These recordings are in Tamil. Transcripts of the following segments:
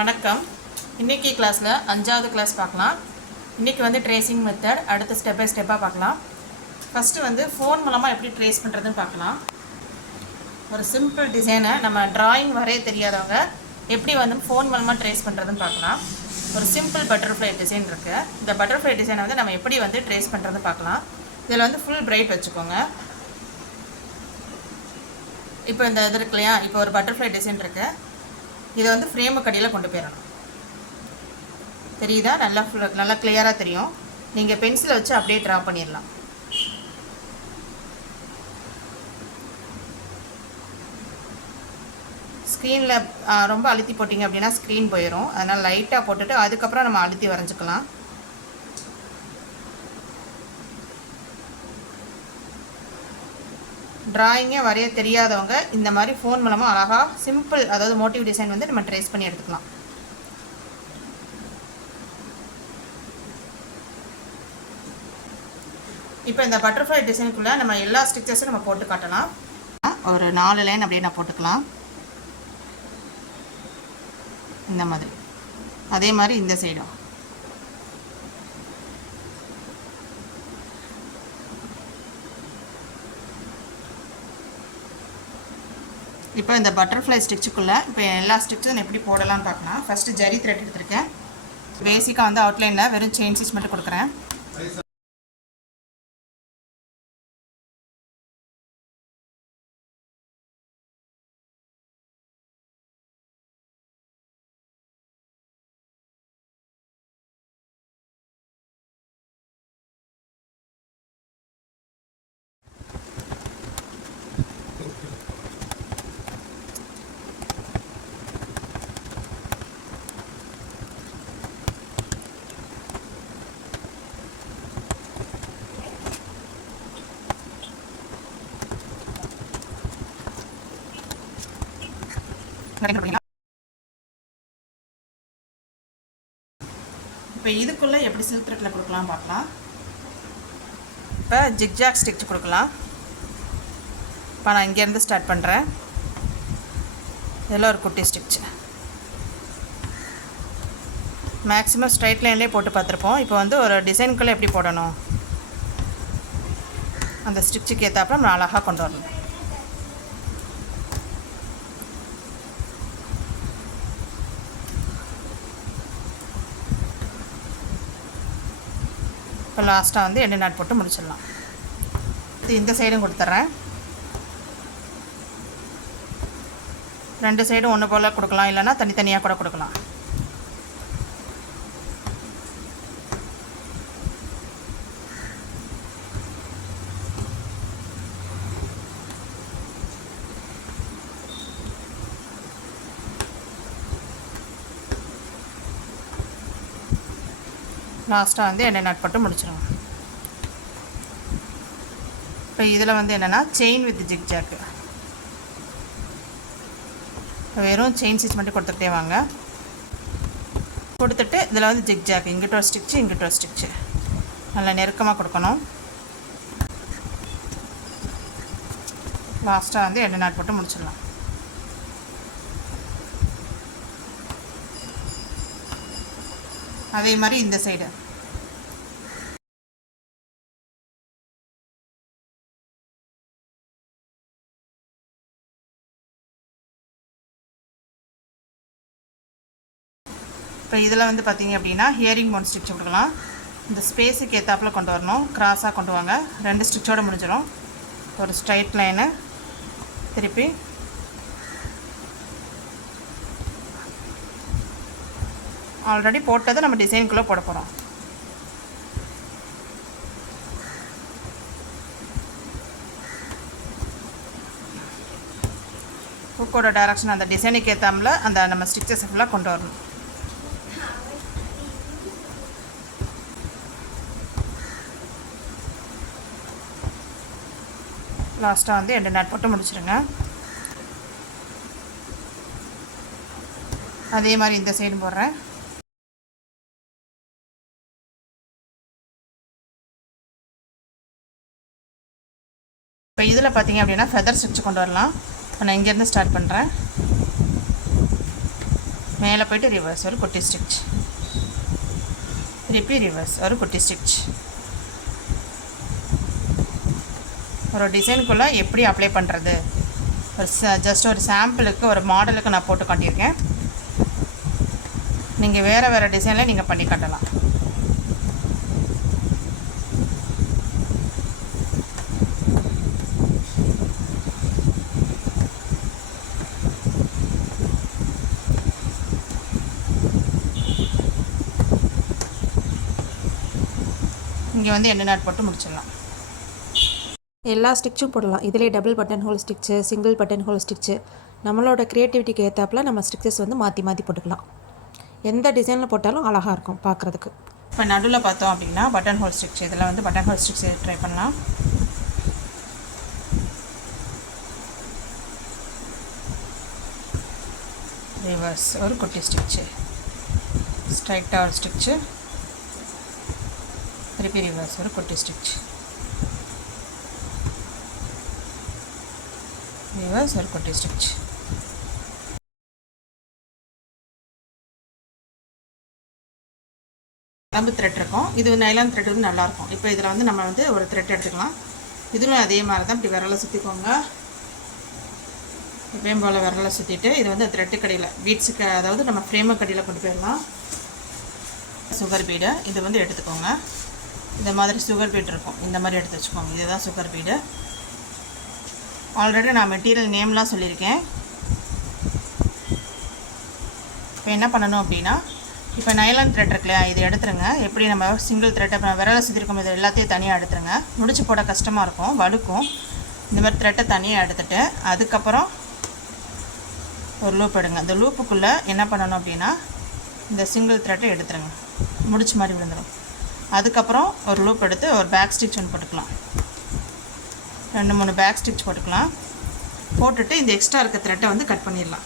வணக்கம். இன்னைக்கு கிளாஸில் அஞ்சாவது கிளாஸ் பார்க்கலாம். இன்றைக்கி வந்து ட்ரேசிங் மெத்தட் அடுத்து ஸ்டெப் பை ஸ்டெப்பாக பார்க்கலாம். ஃபஸ்ட்டு வந்து ஃபோன் மூலமாக எப்படி ட்ரேஸ் பண்ணுறதுன்னு பார்க்கலாம். ஒரு சிம்பிள் டிசைனை நம்ம ட்ராயிங் வரைய தெரியாதவங்க எப்படி வந்து ஃபோன் மூலமாக ட்ரேஸ் பண்ணுறதுன்னு பார்க்கலாம். ஒரு சிம்பிள் பட்டர்ஃப்ளை டிசைன் இருக்குது இந்த பட்டர்ஃப்ளை டிசைனை வந்து நம்ம எப்படி வந்து ட்ரேஸ் பண்ணுறதுன்னு பார்க்கலாம். இதில் வந்து ஃபுல் பிரைட் வச்சுக்கோங்க. இப்போ இந்த இது இருக்கு இல்லையா? இப்போ ஒரு பட்டர்ஃப்ளை டிசைன் இருக்குது இதை வந்து ஃப்ரேமுக்கு அடியில் கொண்டு போயிடணும். தெரியுதா? நல்லா நல்லா கிளியராக தெரியும். நீங்கள் பென்சிலை வச்சு அப்படியே ட்ரா பண்ணிடலாம். ஸ்க்ரீனில் ரொம்ப அழுத்தி போட்டிங்க அப்படின்னா ஸ்க்ரீன் போயிடும் அதனால் லைட்டாக போட்டுட்டு அதுக்கப்புறம் நம்ம அழுத்தி வரைஞ்சிக்கலாம். டிராயிங்கே வரைய தெரியாதவங்க இந்த மாதிரி ஃபோன் மூலமாக அழகாக சிம்பிள் அதாவது மோட்டிவ் டிசைன் வந்து நம்ம ட்ரேஸ் பண்ணி எடுத்துக்கலாம். இப்போ இந்த பட்டர்ஃப்ளை டிசைனுக்குள்ளே நம்ம எல்லா ஸ்டிச்சஸும் நம்ம போட்டு காட்டலாம். ஒரு நாலு லைன் அப்படியே நான் போட்டுக்கலாம். இந்த மாதிரி. அதே மாதிரி இந்த சைடும் இப்போ இந்த பட்டர்ஃப்ளை ஸ்டிச்சுக்குள்ளே இப்போ எல்லா ஸ்டிச்சும் எப்படி போடலாம்னு பார்க்கலாம் ஃபஸ்ட்டு ஜரி த்ரெட் எடுத்திருக்கேன். பேசிக்காக வந்து அவுட்லைனில் வெறும் செயின் ஸ்டிச் மட்டும் கொடுக்குறேன். இப்போ இதுக்குள்ளே எப்படி சில்க் த்ரெட்டில் கொடுக்கலாம் பார்க்கலாம். இப்போ ஜிக்ஜாக் ஸ்டிச் கொடுக்கலாம். இப்போ நான் இங்கேருந்து ஸ்டார்ட் பண்ணுறேன் இதில் ஒரு குட்டி ஸ்டிச் மேக்ஸிமம் ஸ்ட்ரைட் லைன்லேயே போட்டு பார்த்துருப்போம். இப்போ வந்து ஒரு டிசைனுக்குள்ளே எப்படி போடணும்? அந்த ஸ்டிச்சுக்கு ஏற்றாப்புல நம்ம அழகாக கொண்டு வரணும். லாஸ்ட்டாக வந்து எண்டு நாட் போட்டு முடிச்சிடலாம். இது இந்த சைடும் கொடுத்துட்றேன். ரெண்டு சைடும் ஒன்று போல் கொடுக்கலாம் இல்லைன்னா தனித்தனியாக கூட கொடுக்கலாம். லாஸ்ட்டாக வந்து எண்ணெய் நாட் போட்டு முடிச்சிடுவோம் இப்போ இதில் வந்து என்னென்னா செயின் வித் ஜிக் ஜாக்கு வெறும் செயின் ஸ்டிச் மட்டும் கொடுத்துக்கிட்டே வாங்க. கொடுத்துட்டு இதில் வந்து ஜிக் ஜாக் இங்கிட்ட ஒரு ஸ்டிச்சு இங்கிட்ட ஒரு ஸ்டிச்சு நல்லா நெருக்கமாக கொடுக்கணும். லாஸ்ட்டாக வந்து எண்ணெய் நாட் போட்டு முடிச்சிடலாம். அதே மாதிரி இந்த சைடு இப்போ இதில் வந்து பார்த்தீங்க அப்படின்னா ஹியரிங் போன் ஸ்டிச் கொடுக்கலாம். இந்த ஸ்பேஸுக்கு ஏற்றாப்புல கொண்டு வரணும். கிராஸாக கொண்டு வாங்க. ரெண்டு ஸ்டிச்சோடு முடிஞ்சிடும். ஒரு ஸ்ட்ரைட் லைனு திருப்பி ஆல்ரெடி போட்டதை நம்ம டிசைனுக்குள்ளே போட போகிறோம் புக்கோட டைரக்ஷன் அந்த டிசைனுக்கு ஏற்றாமல அந்த நம்ம ஸ்டிச்சஸ் ஃபுல்லாக கொண்டு வரணும். லாஸ்ட்டாக வந்து எண்டு நாட் போட்டு முடிச்சிடுங்க அதே மாதிரி இந்த சைடு போடுறேன். இப்போ இதில் பார்த்தீங்க அப்படின்னா ஃபெதர் ஸ்டிச் கொண்டு வரலாம். இப்போ நான் இங்கேருந்து ஸ்டார்ட் பண்ணுறேன் மேலே போயிட்டு ரிவர்ஸ் ஒரு குட்டி ஸ்டிச் திருப்பி ரிவர்ஸ் ஒரு குட்டி ஸ்டிச் ஒரு டிசைனுக்குள்ளே எப்படி அப்ளை பண்ணுறது ஒரு ஜஸ்ட் ஒரு சாம்பிளுக்கு ஒரு மாடலுக்கு நான் போட்டு காட்டியிருக்கேன். நீங்கள் வேறு வேறு டிசைனில் நீங்கள் பண்ணி காட்டலாம். இங்கே வந்து எண்ணெய் நாட் போட்டு முடிச்சிடலாம். எல்லா ஸ்டிச்சும் போடலாம். இதிலே double button hole stitch single button hole stitch நம்மளோட க்ரியேட்டிவிட்டிக்கு ஏற்றாப்புல நம்ம ஸ்டிச்சஸ் வந்து மாற்றி மாற்றி போட்டுக்கலாம். எந்த டிசைனில் போட்டாலும் அழகாக இருக்கும் பார்க்குறதுக்கு இப்போ நடுவில் பார்த்தோம் அப்படின்னா பட்டன் ஹோல் ஸ்டிச் இதில் வந்து பட்டன் ஹோல் ஸ்டிச் ட்ரை பண்ணலாம். ரிவர்ஸ் ஒரு குட்டி ஸ்டிச்சு ஸ்ட்ரைட்டாக ஒரு ஸ்டிச்சு திருப்பி ரிவர்ஸ் ஒரு குட்டி ஸ்டிச் ரிவர்ஸ் ஒரு குட்டி ஸ்டிச் நரம்பு த்ரெட் இருக்கும். இது நைலான் த்ரெட் வந்து நல்லாயிருக்கும். இப்போ இதில் வந்து நம்ம வந்து ஒரு த்ரெட் எடுத்துக்கலாம். இதுவும் அதே மாதிரி தான். இப்படி விரலை சுற்றிக்கோங்க எப்பயும் போல் விரலை சுற்றிட்டு இது வந்து த்ரெட்டு கடையில் பீட்ஸுக்கு அதாவது நம்ம ஃப்ரேமு கடையில் கொண்டு போயிடலாம். சுகர் பீடு இது வந்து எடுத்துக்கோங்க. இந்த மாதிரி சுகர் பீட் இருக்கும். இந்த மாதிரி எடுத்து வச்சுக்கோங்க. இதுதான் சுகர் பீடு ஆல்ரெடி நான் மெட்டீரியல் நேம்லாம் சொல்லியிருக்கேன். இப்போ என்ன பண்ணணும் அப்படின்னா இப்போ நைலான் த்ரெட் இருக்கு இல்லையா எடுத்துருங்க. எப்படி நம்ம சிங்கிள் த்ரெட் அப்புறம் விரலை சுற்றிருக்கோம் இது எல்லாத்தையும் தனியாக எடுத்துருங்க. முடிச்சு போட கஷ்டமாக இருக்கும் வழுக்கும். இந்த மாதிரி த்ரெட்டை தனியாக எடுத்துட்டு அதுக்கப்புறம் ஒரு லூப் எடுங்க. இந்த லூப்புக்குள்ளே என்ன பண்ணணும் அப்படின்னா இந்த சிங்கிள் த்ரெட்டை எடுத்துருங்க. முடிச்சு மாதிரி விழுந்துடும் அதுக்கப்புறம் ஒரு லூப் எடுத்து ஒரு பேக் ஸ்டிச் ஒன்று போட்டுக்கலாம். ரெண்டு மூணு பேக் ஸ்டிச் போட்டுக்கலாம். போட்டுட்டு இந்த எக்ஸ்ட்ரா இருக்க த்ரெட்டை வந்து கட் பண்ணிடலாம்.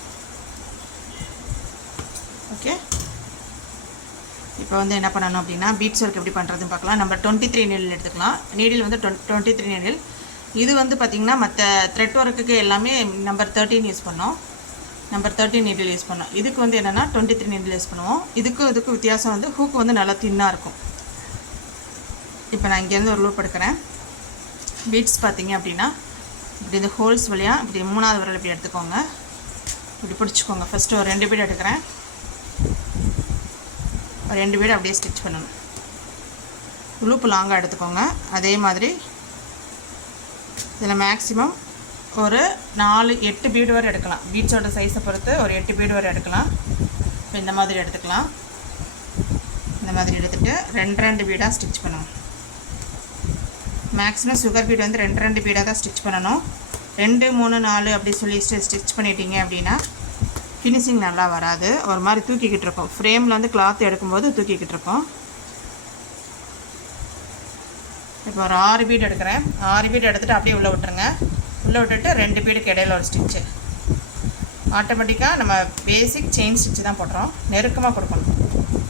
ஓகே இப்போ வந்து என்ன பண்ணணும் அப்படின்னா பீட்ஸ் ஒர்க் எப்படி பண்ணுறதுன்னு பார்க்கலாம். நம்ம டுவெண்ட்டி த்ரீ நீடில் எடுத்துக்கலாம். நீடில் வந்து டுவெண்ட்டி த்ரீ நீடில் இது வந்து பார்த்திங்கன்னா மற்ற த்ரெட் ஒர்க்குக்கு எல்லாமே நம்பர் தேர்ட்டின் யூஸ் பண்ணோம். நம்பர் தேர்ட்டின் நீடில் யூஸ் பண்ணோம். இதுக்கு வந்து என்னென்னா டுவெண்ட்டி த்ரீ நீடில் யூஸ் பண்ணுவோம். இதுக்கும் இதுக்கும் வித்தியாசம் வந்து ஹூக் வந்து நல்லா தின்னாக இருக்கும். இப்போ நான் இங்கேருந்து ஒரு லூப் எடுக்கிறேன். பீட்ஸ் பார்த்தீங்க அப்படின்னா இப்படி இந்த ஹோல்ஸ் வழியாக இப்படி மூணாவது விரல் இப்படி எடுத்துக்கோங்க. இப்படி பிடிச்சிக்கோங்க. ஃபஸ்ட்டு ஒரு ரெண்டு பீட் எடுக்கிறேன். ஒரு ரெண்டு பீடு அப்படியே ஸ்டிச் பண்ணணும். உளுப்பு லாங்காக எடுத்துக்கோங்க. அதே மாதிரி இதில் மேக்ஸிமம் ஒரு நாலு எட்டு பீடு வரை எடுக்கலாம். பீட்ஸோட சைஸை பொறுத்து ஒரு எட்டு பீடு வரை எடுக்கலாம். இப்போ இந்த மாதிரி எடுத்துக்கலாம். இந்த மாதிரி எடுத்துகிட்டு ரெண்டு ரெண்டு பீடாக ஸ்டிச் பண்ணணும் மேக்ஸிமம் சுகர் பீட் வந்து ரெண்டு ரெண்டு பீடாக தான் ஸ்டிச் பண்ணணும். ரெண்டு மூணு நாலு அப்படி சொல்லி ஸ்டிச் பண்ணிட்டீங்க அப்படின்னா ஃபினிஷிங் நல்லா வராது. ஒரு மாதிரி தூக்கிக்கிட்டு இருக்கோம் ஃப்ரேமில் வந்து கிளாத் எடுக்கும்போது தூக்கிக்கிட்டு இருக்கோம் இப்போ ஒரு ஆறு பீட் எடுக்கிறேன். ஆறு பீட் எடுத்துகிட்டு அப்படியே உள்ளே விட்டுருங்க. உள்ளே விட்டுட்டு ரெண்டு பீடுக்கு இடையில ஒரு ஸ்டிச்சு ஆட்டோமேட்டிக்காக நம்ம பேசிக் செயின் ஸ்டிச்சு தான் போடுறோம். நெருக்கமாக கொடுக்கணும்.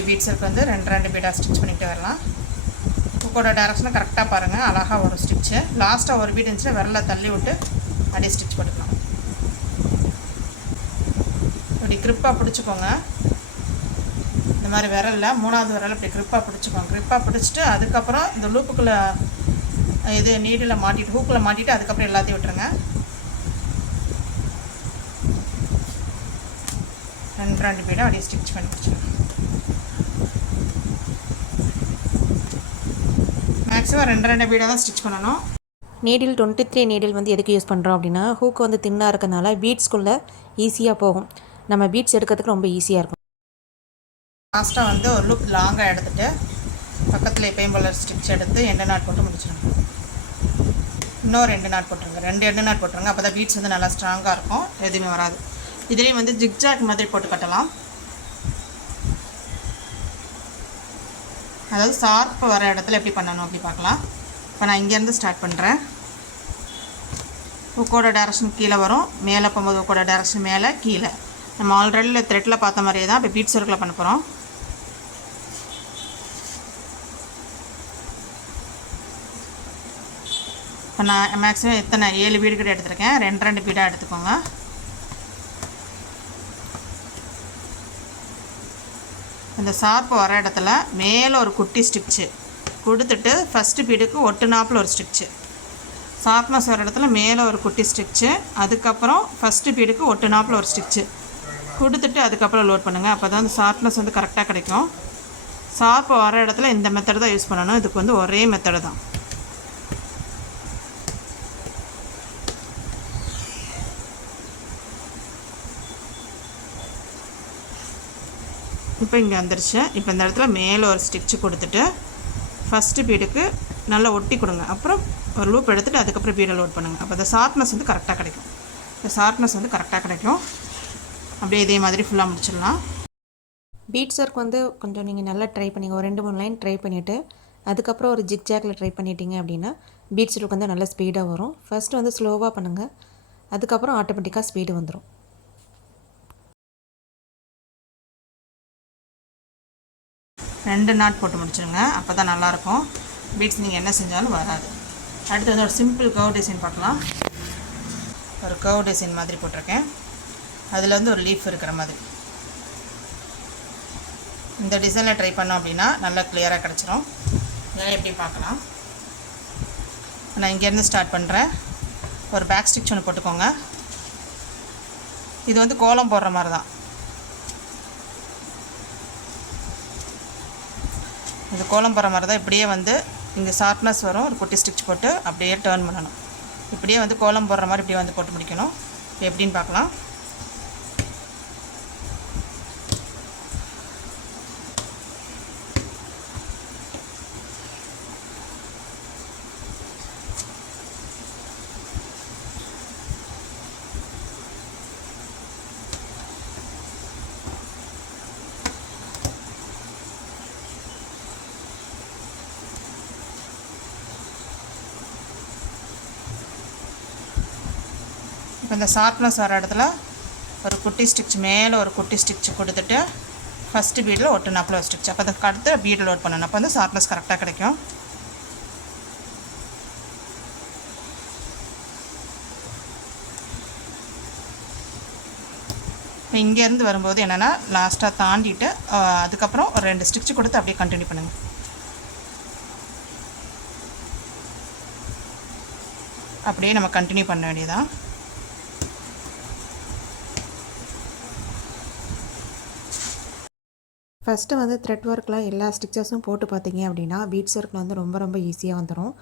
ரெண்டு பீட்ஸுக்கு வந்து ரெண்டு ரெண்டு பீடாக ஸ்டிச் பண்ணிட்டு வரலாம். புக்கோட டேரக்ஷனை கரெக்டாக பாருங்கள் அழகாக வரும் ஸ்டிச்சு லாஸ்ட்டாக ஒரு பீட் இருந்துச்சுன்னா விரலை தள்ளி விட்டு அப்படியே ஸ்டிச் பண்ணிக்கலாம். இப்படி க்ரிப்பாக பிடிச்சிக்கோங்க. இந்த மாதிரி விரலில் மூணாவது விரல் இப்படி க்ரிப்பாக பிடிச்சிக்கோங்க. க்ரிப்பாக பிடிச்சிட்டு அதுக்கப்புறம் இந்த லூப்புக்குள்ளே இது நீடில் மாட்டிட்டு ஹூக்கில் மாட்டிட்டு அதுக்கப்புறம் எல்லாத்தையும் விட்டுருங்க. ரெண்டு ரெண்டு பீடாக அப்படியே ஸ்டிச் பண்ணி பிடிச்சிருங்க மேக்ஸிமம் ரெண்டு ரெண்டு பீடாக தான் ஸ்டிச் பண்ணணும். நீடில் டுவெண்ட்டி த்ரீ நீடில் வந்து எதுக்கு யூஸ் பண்ணுறோம் அப்படின்னா ஹூக் வந்து தின்னாக இருக்கனால பீட்ஸ்குள்ளே ஈஸியாக போகும். நம்ம பீட்ஸ் எடுக்கிறதுக்கு ரொம்ப ஈஸியாக இருக்கும். லாஸ்ட்டாக வந்து ஒரு லுக் லாங்காக எடுத்துகிட்டு பக்கத்தில் எப்பயும் போல் ஸ்டிச் எடுத்து எண்டு நாட் போட்டு முடிச்சிடுங்க இன்னும் ரெண்டு நாட் போட்டுருங்க. ரெண்டு எண்டு நாட் போட்டுருங்க. அப்போ தான் பீட்ஸ் வந்து நல்லா ஸ்ட்ராங்காக இருக்கும். எதுவுமே வராது. இதுலேயும் வந்து ஜிக்ஜாக் மாதிரி போட்டு கட்டலாம். அதாவது ஷார்ப் வர இடத்துல எப்படி பண்ணணும் அப்படி பார்க்கலாம். இப்போ நான் இங்கேருந்து ஸ்டார்ட் பண்ணுறேன் ஹுக்கோட டேரக்ஷன் கீழே வரும். மேலே போகும்போது ஹுக்கோட டேரக்ஷன் மேலே கீழே. நம்ம ஆல்ரெடி த்ரெட்டில் பார்த்த மாதிரியே தான் இப்போ பீட் சர்க்கிளில் பண்ண போகிறோம் இப்போ நான் மேக்ஸிமம் எத்தனை? ஏழு பீடு கிட்ட எடுத்திருக்கேன். ரெண்டு ரெண்டு பீடாக எடுத்துக்கோங்க. இந்த சார்பு வர இடத்துல மேலே ஒரு குட்டி ஸ்டிச்சு கொடுத்துட்டு ஃபஸ்ட்டு பீடுக்கு ஒட்டுனாப்பில் ஒரு ஸ்டிச்சு. சாப்னஸ் வர இடத்துல மேலே ஒரு குட்டி ஸ்டிச்சு அதுக்கப்புறம் ஃபஸ்ட்டு பீடுக்கு ஒட்டு நாப்பில் ஒரு ஸ்டிச்சு. கொடுத்துட்டு அதுக்கப்புறம் லோட் பண்ணுங்கள் அப்போ தான் அந்த ஷார்ப்னஸ் வந்து கரெக்டாக கிடைக்கும். ஷார்ப்பு வர இடத்துல இந்த மெத்தடு தான் யூஸ் பண்ணணும். இதுக்கு வந்து ஒரே மெத்தடு தான். இப்போ இங்கே வந்துருச்சு. இப்போ இந்த இடத்துல மேலே ஒரு ஸ்டிச்சு கொடுத்துட்டு ஃபஸ்ட்டு பீடுக்கு நல்லா ஒட்டி கொடுங்க. அப்புறம் ஒரு லூப் எடுத்துகிட்டு அதுக்கப்புறம் பீடை லோட் பண்ணுங்கள் அப்போ அந்த ஷார்ப்னஸ் வந்து கரெக்டாக கிடைக்கும். இந்த ஷார்ப்னஸ் வந்து கரெக்டாக கிடைக்கும். அப்படியே இதே மாதிரி ஃபுல்லாக முடிச்சிடலாம். பீட்ஸ் ஒர்க் வந்து கொஞ்சம் நீங்கள் நல்லா ட்ரை பண்ணிங்க ஒரு ரெண்டு மூணு லைன் ட்ரை பண்ணிவிட்டு அதுக்கப்புறம் ஒரு ஜிக் ஜாக்கில் ட்ரை பண்ணிட்டீங்க அப்படின்னா பீட்ஸ் ஒர்க் வந்து நல்லா ஸ்பீடாக வரும். ஃபஸ்ட்டு வந்து ஸ்லோவாக பண்ணுங்கள் அதுக்கப்புறம் ஆட்டோமேட்டிக்காக ஸ்பீடு வந்துடும் ரெண்டு நாட் போட்டு முடிச்சுடுங்க அப்போ தான் நல்லாயிருக்கும். பீட்ஸ் நீங்கள் என்ன செஞ்சாலும் வராது. அடுத்து வந்து ஒரு சிம்பிள் கவ் டிசைன் பார்க்கலாம். ஒரு கவ் டிசைன் மாதிரி போட்டிருக்கேன். அதில் வந்து ஒரு லீஃப் இருக்கிற மாதிரி. இந்த டிசைனில் ட்ரை பண்ணோம் அப்படின்னா நல்லா கிளியராக கிடச்சிரும். இதெல்லாம் எப்படி பார்க்கலாம். நான் இங்கேருந்து ஸ்டார்ட் பண்ணுறேன் ஒரு பேக் ஸ்டிச் ஒன்று போட்டுக்கோங்க. இது வந்து கோலம் போடுற மாதிரி தான் இது கோலம் போகிற மாதிரி தான் இப்படியே வந்து இங்கே ஷார்ப்னஸ் வரும். ஒரு குட்டி ஸ்டிச் போட்டு அப்படியே டேர்ன் பண்ணணும். இப்படியே வந்து கோலம் போடுற மாதிரி இப்படியே வந்து போட்டு முடிக்கணும். இப்போ எப்படின்னு பார்க்கலாம். இப்போ இந்த ஷார்ப்னஸ் வர இடத்துல ஒரு குட்டி ஸ்டிச் மேலே ஒரு குட்டி ஸ்டிச் கொடுத்துட்டு ஃபஸ்ட்டு பீடில் ஒட்டுனாப்பில் ஒரு ஸ்டிச் அப்போ அதுக்கு அடுத்து பீடில் லோட் பண்ணணும். அப்போ வந்து ஷார்ப்னஸ் கரெக்டாக கிடைக்கும். இப்போ இங்கேருந்து வரும்போது என்னென்னா லாஸ்ட்டாக தாண்டிட்டு அதுக்கப்புறம் ஒரு ரெண்டு ஸ்டிச் கொடுத்து அப்படியே கண்டினியூ பண்ணுங்கள் அப்படியே நம்ம கண்டினியூ பண்ண வேண்டியதான் ஃபஸ்ட்டு வந்து த்ரெட் ஒர்க்கில் எல்லா ஸ்டிச்சஸும் போட்டு பார்த்தீங்க அப்படின்னா பீட்ஸ் ஒர்க்கில் வந்து ரொம்ப ரொம்ப ஈஸியாக வந்துடும்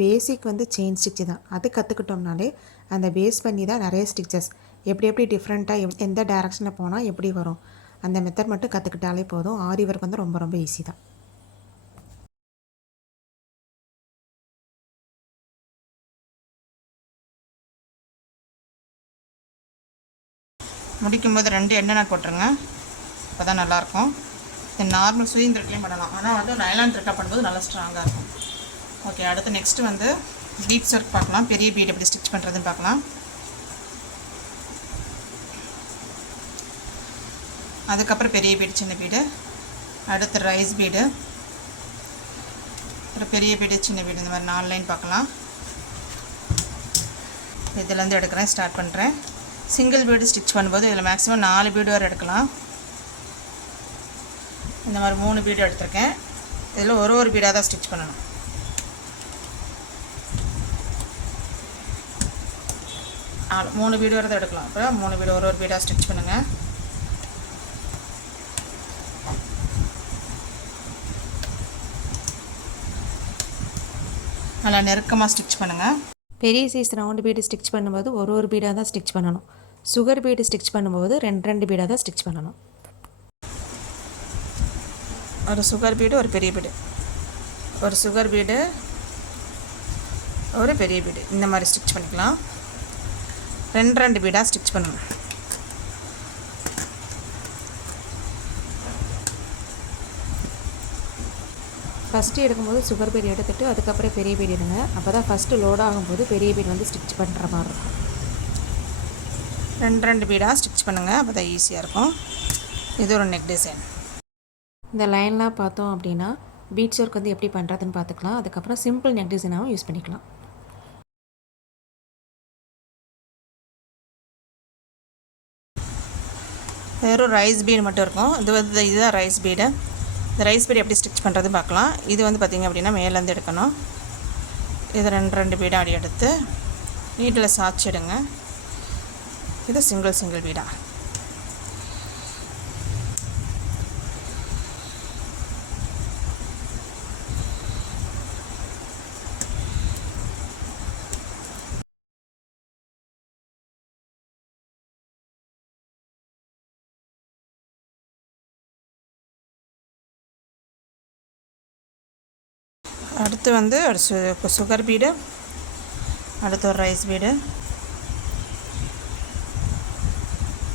பேசிக் வந்து செயின் ஸ்டிச்சு தான். அது கற்றுக்கிட்டோம்னாலே அந்த பேஸ் பண்ணி தான் நிறைய ஸ்டிச்சஸ் எப்படி எப்படி டிஃப்ரெண்ட்டாக எந்த டேரக்ஷனில் போனால் எப்படி வரும்? அந்த மெத்தட் மட்டும் கற்றுக்கிட்டாலே போதும். ஆரி ஒர்க் வந்து ரொம்ப ரொம்ப ஈஸி தான். முடிக்கும்போது ரெண்டு எண்ணெய் நாட் போட்டுருங்க. அப்போ தான் நல்லாயிருக்கும் இது நார்மல் சுயின் த்ரெட்லேயும் பண்ணலாம் ஆனால் வந்து நைலான் த்ரெட்டாக பண்ணும்போது நல்லா ஸ்ட்ராங்காக இருக்கும். ஓகே அடுத்து நெக்ஸ்ட்டு வந்து பீட்ஸ் ஒர்க் பார்க்கலாம். பெரிய பீட் எப்படி ஸ்டிச் பண்ணுறதுன்னு பார்க்கலாம். அதுக்கப்புறம் பெரிய பீடு சின்ன பீடு அடுத்து ரைஸ் பீடு அப்புறம் பெரிய பீடு சின்ன பீடு இந்த மாதிரி நாலு லைன் பார்க்கலாம். இதுலேருந்து எடுக்கிறேன் ஸ்டார்ட் பண்ணுறேன் சிங்கிள் பீடு ஸ்டிச் பண்ணும்போது இதில் மேக்ஸிமம் நாலு பீடு வரை எடுக்கலாம். இந்த மாதிரி மூணு பீடு எடுத்திருக்கேன். இதில் ஒரு ஒரு பீடாக தான் ஸ்டிச் பண்ணணும். நாலு மூணு பீடு வரை தான் எடுக்கலாம். அப்புறம் மூணு பீடு ஒரு ஒரு பீடாக ஸ்டிச் பண்ணுங்கள் நல்லா நெருக்கமாக ஸ்டிச் பண்ணுங்கள் பெரிய சைஸ் ரவுண்டு பீடு ஸ்டிச் பண்ணும்போது ஒரு ஒரு பீடாக தான் ஸ்டிச் பண்ணணும். சுகர் பீடு ஸ்டிச் பண்ணும்போது ரெண்டு ரெண்டு பீடாக தான் ஸ்டிச் பண்ணணும். ஒரு சுகர் பீடு ஒரு பெரிய பீடு. ஒரு சுகர் பீடு ஒரு பெரிய பீடு. இந்த மாதிரி ஸ்டிச் பண்ணிக்கலாம். ரெண்டு ரெண்டு பீடாக ஸ்டிச் பண்ணணும். ஃபஸ்ட்டு எடுக்கும்போது சுகர் பீடு எடுத்துகிட்டு அதுக்கப்புறம் பெரிய பீடு எடுங்க. அப்போ தான் ஃபஸ்ட்டு லோட் ஆகும்போது பெரிய பீடு வந்து ஸ்டிச் பண்ணுற மாதிரி இருக்கும். ரெண்டு ரெண்டு பீடாக ஸ்டிச் பண்ணுங்கள் அப்போ தான் ஈஸியாக இருக்கும். இது ஒரு நெக் டிசைன் இந்த லைன்லாம் பார்த்தோம் அப்படின்னா பீட்ஸ் ஒர்க் வந்து எப்படி பண்ணுறதுன்னு பார்த்துக்கலாம். அதுக்கப்புறம் சிம்பிள் நெக் டிசைனாகவும் யூஸ் பண்ணிக்கலாம் வெறும் ரைஸ் பீடு மட்டும் இருக்கும். இது வந்து இதுதான் ரைஸ் பீடு இந்த ரைஸ் பீடு எப்படி ஸ்டிச் பண்ணுறது பார்க்கலாம். இது வந்து பார்த்திங்க அப்படின்னா மேலேருந்து எடுக்கணும். இது ரெண்டு ரெண்டு பீடாக அடி எடுத்து நீட்டில் சாய்ச்சிடுங்க. இது சிங்கிள் சிங்கிள் பீடாக அடுத்து வந்து ஒரு சு சுகர் பீடு அடுத்து ஒரு ரைஸ் பீடு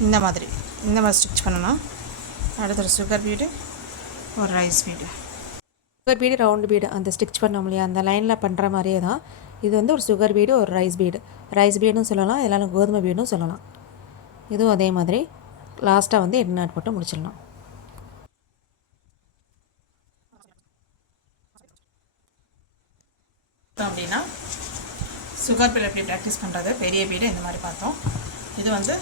இந்த மாதிரி இந்த மாதிரி ஸ்டிச் பண்ணணும். அடுத்து ஒரு சுகர் பீடு ஒரு rice bead sugar bead round bead அந்த ஸ்டிச் பண்ணோம் இல்லையா? அந்த லைனில் பண்ணுற மாதிரியே தான். இது வந்து ஒரு சுகர் பீடு ஒரு ரைஸ் பீடு ரைஸ் பீடுன்னு சொல்லலாம் இதெல்லாம் கோதுமை பீடும் சொல்லலாம். இதுவும் அதே மாதிரி. லாஸ்ட்டாக வந்து எட்டு நாட் போட்டு முடிச்சிடலாம். அப்படின்னா சுகர் பில் எப்படி ப்ராக்டிஸ் பண்ணுறது பெரிய பீடு இந்த மாதிரி பார்த்தோம். இது வந்து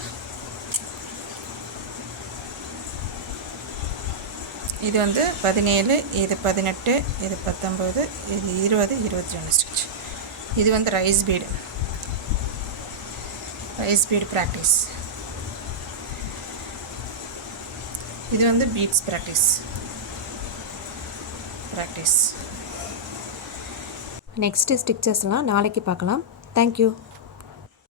இது வந்து பதினேழு இது பதினெட்டு இது பத்தொம்பது இது இருபது இருபத்தி ரெண்டு ஸ்டிச் இது வந்து rice bead rice bead practice இது வந்து பீட்ஸ் ப்ராக்டிஸ் ப்ராக்டிஸ் நெக்ஸ்ட்டு ஸ்டிச்சஸ்லாம் நாளைக்கு பார்க்கலாம். Thank you